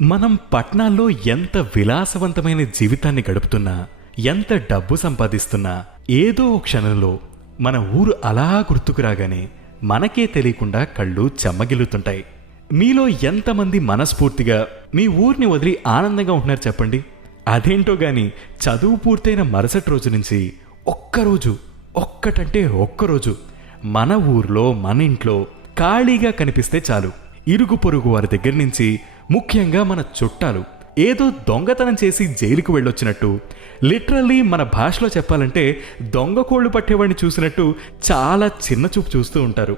మనం పట్నాల్లో ఎంత విలాసవంతమైన జీవితాన్ని గడుపుతున్నా ఎంత డబ్బు సంపాదిస్తున్నా ఏదో ఓ క్షణంలో మన ఊరు అలా గుర్తుకు రాగానే మనకే తెలియకుండా కళ్ళు చెమ్మగిల్లుతుంటాయి మీలో ఎంతమంది మనస్ఫూర్తిగా మీ ఊరిని వదిలి ఆనందంగా ఉంటున్నారు చెప్పండి? అదేంటో గాని చదువు పూర్తయిన మరుసటి రోజు నుంచి ఒక్కరోజు ఒక్కటంటే ఒక్కరోజు మన ఊర్లో మన ఇంట్లో ఖాళీగా కనిపిస్తే చాలు. ఇరుగు పొరుగు వారి దగ్గర నుంచి ముఖ్యంగా మన చుట్టాలు ఏదో దొంగతనం చేసి జైలుకు వెళ్ళొచ్చినట్టు లిటరల్లీ మన భాషలో చెప్పాలంటే దొంగ కోళ్ళు పట్టేవాడిని చూసినట్టు చాలా చిన్న చూపు చూస్తూ ఉంటారు.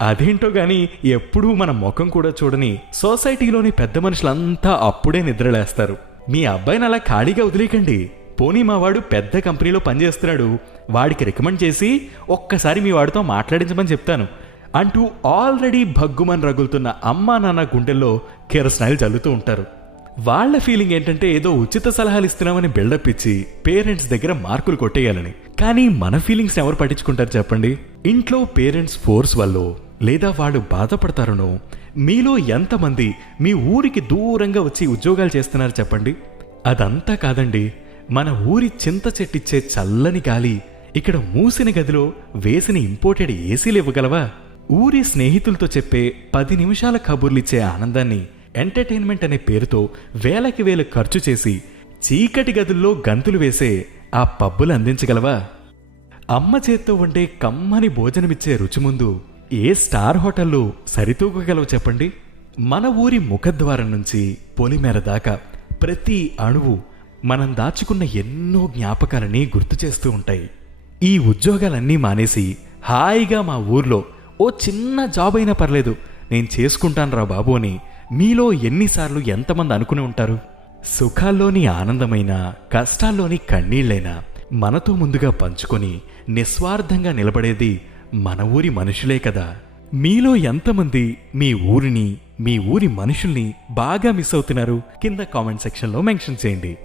అదేంటో గాని ఎప్పుడూ మన ముఖం కూడా చూడని సొసైటీలోని పెద్ద మనుషులంతా అప్పుడే నిద్రలేస్తారు. మీ అబ్బాయిని అలా ఖాళీగా వదిలేకండి పోనీ మా వాడు పెద్ద కంపెనీలో పనిచేస్తున్నాడు. వాడికి రికమెండ్ చేసి ఒక్కసారి మీ వాడితో మాట్లాడించమని చెప్తాను. అంటూ ఆల్రెడీ భగ్గుమని రగులుతున్న అమ్మా నాన్న గుండెల్లో కిరస్నాయిల్ చల్లుతూ ఉంటారు. వాళ్ళ ఫీలింగ్ ఏంటంటే ఏదో ఉచిత సలహాలు ఇస్తున్నామని బిల్డప్ ఇచ్చి పేరెంట్స్ దగ్గర మార్కులు కొట్టేయాలని. కానీ మన ఫీలింగ్స్ ఎవరు పట్టించుకుంటారు చెప్పండి? ఇంట్లో పేరెంట్స్ ఫోర్స్ వల్ల లేదా వాళ్ళు బాధపడతారనో మీలో ఎంతమంది మీ ఊరికి దూరంగా వచ్చి ఉద్యోగాలు చేస్తున్నారు చెప్పండి? అదంతా కాదండి. మన ఊరి చింత చెట్టిచ్చే చల్లని గాలి ఇక్కడ మూసిన గదిలో వేసిన ఇంపోర్టెడ్ ఏసీలు ఇవ్వగలవా? ఊరి స్నేహితులతో చెప్పే పది నిమిషాల కబుర్లిచ్చే ఆనందాన్ని ఎంటర్టైన్మెంట్ అనే పేరుతో వేలకి వేలు ఖర్చు చేసి చీకటి గదుల్లో గంతులు వేసే ఆ పబ్బులు అందించగలవా? అమ్మ చేత్తో వండే కమ్మని భోజనమిచ్చే రుచి ముందు ఏ స్టార్ హోటల్లో సరితూకగలవు చెప్పండి? మన ఊరి ముఖద్వారం నుంచి పొలిమేర దాకా ప్రతి అణువు మనం దాచుకున్న ఎన్నో జ్ఞాపకాలని గుర్తు చేస్తూ ఉంటాయి. ఈ ఉద్యోగాలన్నీ మానేసి హాయిగా మా ఊర్లో ఓ చిన్న జాబ్ అయినా పర్లేదు. నేను చేసుకుంటాను రా బాబు అని మీలో ఎన్నిసార్లు ఎంతమంది అనుకుని ఉంటారు? సుఖాల్లోని ఆనందమైన కష్టాల్లోని కన్నీళ్ళైనా మనతో ముందుగా పంచుకొని నిస్వార్థంగా నిలబడేది మన ఊరి మనుషులే కదా. మీలో ఎంతమంది మీ ఊరిని మీ ఊరి మనుషుల్ని బాగా మిస్ అవుతున్నారు? కింద కామెంట్ సెక్షన్లో మెన్షన్ చేయండి.